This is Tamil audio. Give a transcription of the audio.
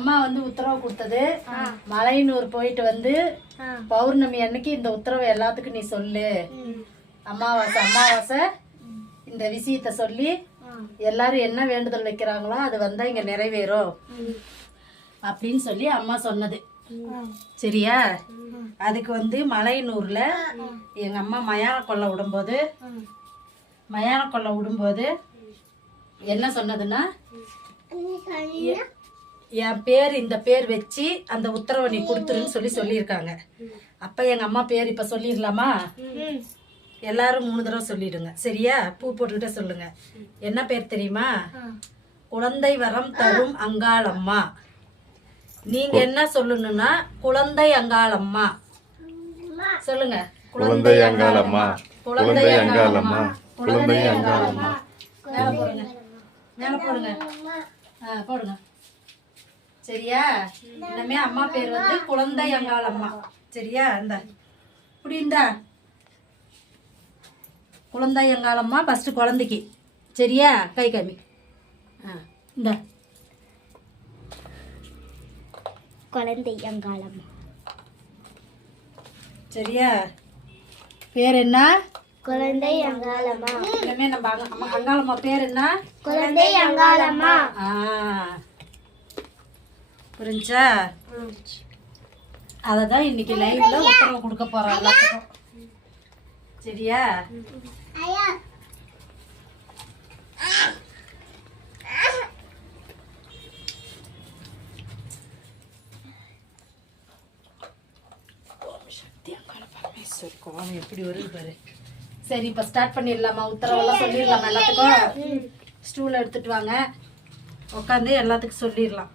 அம்மா வந்து உத்தரவு கொடுத்தது மலையனூர் போயிட்டு வந்து பௌர்ணமி அன்னைக்கு இந்த உத்தரவு எல்லாத்துக்கும் நீ சொல்லு. அமாவாசை இந்த விஷயத்த சொல்லி எல்லாரும் என்ன வேண்டுதல் வைக்கிறாங்களோ அது வந்தா இங்க நிறைவேறும் அப்படின்னு சொல்லி அம்மா சொன்னது. சரியா? அதுக்கு வந்து மலையனூர்ல எங்க அம்மா மயான கொள்ளை விடும்போது என்ன சொன்னதுன்னா, என் பேர் இந்த பேர் வச்சு அந்த உத்தரவை நீ கொடுத்துருன்னு சொல்லியிருக்காங்க. அப்ப எங்க அம்மா பேர் இப்ப சொல்லிடலாமா? எல்லாரும் 3 தடவை சொல்லிடுங்க. சரியா? பூ போட்டுக்கிட்டே சொல்லுங்க. என்ன பேர் தெரியுமா? குழந்தை வரம் தரும் அங்காளம்மா. நீங்க என்ன சொல்லணும்னா குழந்தை அங்காளம்மா சொல்லுங்க. குழந்தை அங்காளம்மா, குழந்தை அங்காளம்மா, குழந்தை அங்காளம்மா. மேல போடுங்க. போடுங்க. சரியா? இனிமே அம்மா பேர் வந்து குழந்தை அங்காளம்மா. சரியா? இந்த இப்படி இருந்தா குழந்தை அங்காளம்மா ஃபர்ஸ்ட் குழந்தைக்கு. சரியா? கை காமி. இந்த குழந்தை அங்காளம்மா. சரியா? பேர் என்ன? குழந்தை அங்காளம்மா. இனிமே நம்ம அங்காளம்மா பேர் என்ன? குழந்தை அங்காளம்மா. புரிஞ்சா? அததான் இன்னைக்கு லைவ்ல உத்தரவு கொடுக்க போறோம் எல்லாத்துக்கும். சரியா? கோவம் எப்படி வருது பாரு. சரி, இப்ப ஸ்டார்ட் பண்ணிடலாமா? உத்தரவெல்லாம் சொல்லிடலாமா எல்லாத்துக்கும்? ஸ்டூல் எடுத்துட்டு வாங்க, உட்காந்து எல்லாத்துக்கும் சொல்லிடலாம்.